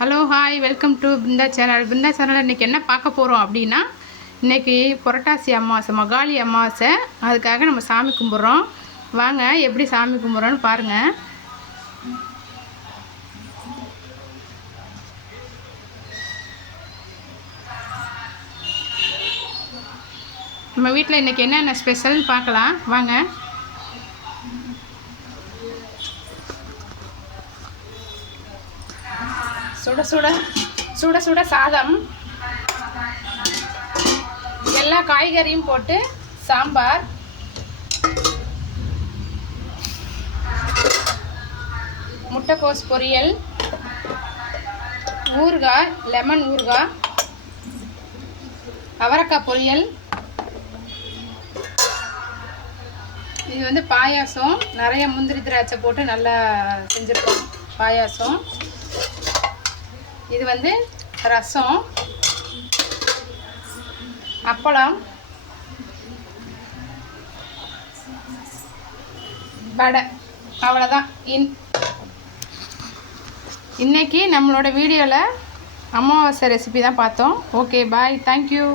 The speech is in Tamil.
Hello hi welcome to Brinda channel. Brinda சேனலில் இன்றைக்கி என்ன பார்க்க போகிறோம் அப்படின்னா, இன்றைக்கி புரட்டாசி அமாவாசை, மகாளி அமாவாசை. அதுக்காக நம்ம சாமி கும்பிட்றோம். வாங்க எப்படி சாமி கும்பிட்றோன்னு பாருங்கள். நம்ம வீட்டில் இன்றைக்கி என்னென்ன ஸ்பெஷல்னு பார்க்கலாம் வாங்க. சுட சுட சுட சுட சாதம், எல்லா காய்கறியும் போட்டு சாம்பார், முட்டைக்கோஸ் பொரியல், ஊறுகாய், லெமன் ஊறுகாய், அவரைக்காய் பொரியல். இது வந்து பாயாசம், நிறைய முந்திரி திராட்சை போட்டு நல்லா செஞ்சுருக்கோம் பாயாசம். இது வந்து ரசம், அப்பளம், வடை. அவ்வளோதான். இன்னைக்கு நம்மளோட வீடியோவில் அமாவாசை ரெசிபி தான் பார்த்தோம். Okay bye, thank you.